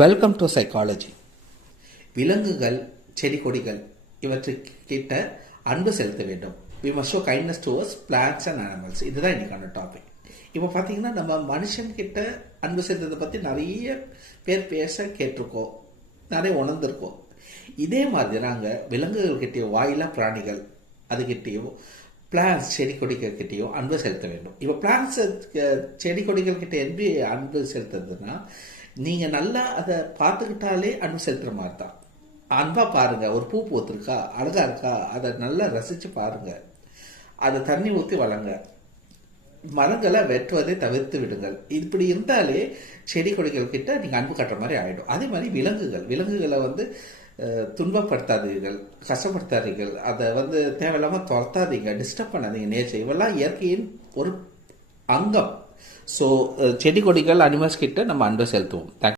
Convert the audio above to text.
Welcome to psychology. விலங்குகள், செடி கொடிகள் இவற்றுக்கிட்ட அன்பு செலுத்த வேண்டும். We must show kindness towards plants and animals. இதுதான் இன்னைக்கான டாபிக். இப்போ பார்த்தீங்கன்னா நம்ம மனுஷன்கிட்ட அன்பு செலுத்ததை பற்றி நிறைய பேர் பேச கேட்டிருக்கோம், நிறைய உணர்ந்திருக்கோம். இதே மாதிரி நாங்கள் விலங்குகள்கிட்டயோ, வாயிலா பிராணிகள் அதுகிட்டயோ, பிளான்ஸ் செடி கொடிகள் கிட்டேயோ அன்பு செலுத்த வேண்டும். இப்போ பிளான்ஸ் செடி கொடிகள் கிட்ட எப்படி அன்பு செலுத்துறதுன்னா, நீங்கள் நல்லா அதை பார்த்துக்கிட்டாலே அன்பு செலுத்துற மாதிரி தான். அன்பாக பாருங்க, ஒரு பூ பூத்துருக்கா, அழகா இருக்கா, அதை நல்லா ரசிச்சு பாருங்க. அதை தண்ணி ஊற்றி வளங்க. மரங்களை வெட்டுவதை தவிர்த்து விடுங்கள். இப்படி இருந்தாலே செடி கொடிகள் கிட்ட நீங்கள் அன்பு காட்டுற மாதிரி ஆகிடும். அதே மாதிரி விலங்குகளை துன்பப்படுத்தாதீர்கள், கஷ்டப்படுத்தாதீர்கள், அதை தேவையில்லாமல் துரத்தாதீங்க, டிஸ்டர்ப் பண்ணாதீங்க. நேச்சர் இவெல்லாம் இயற்கையின் ஒரு அங்கம். ஸோ செடி கொடிகள், அனிமல்ஸ் கிட்ட நம்ம அன்பை செலுத்துவோம்.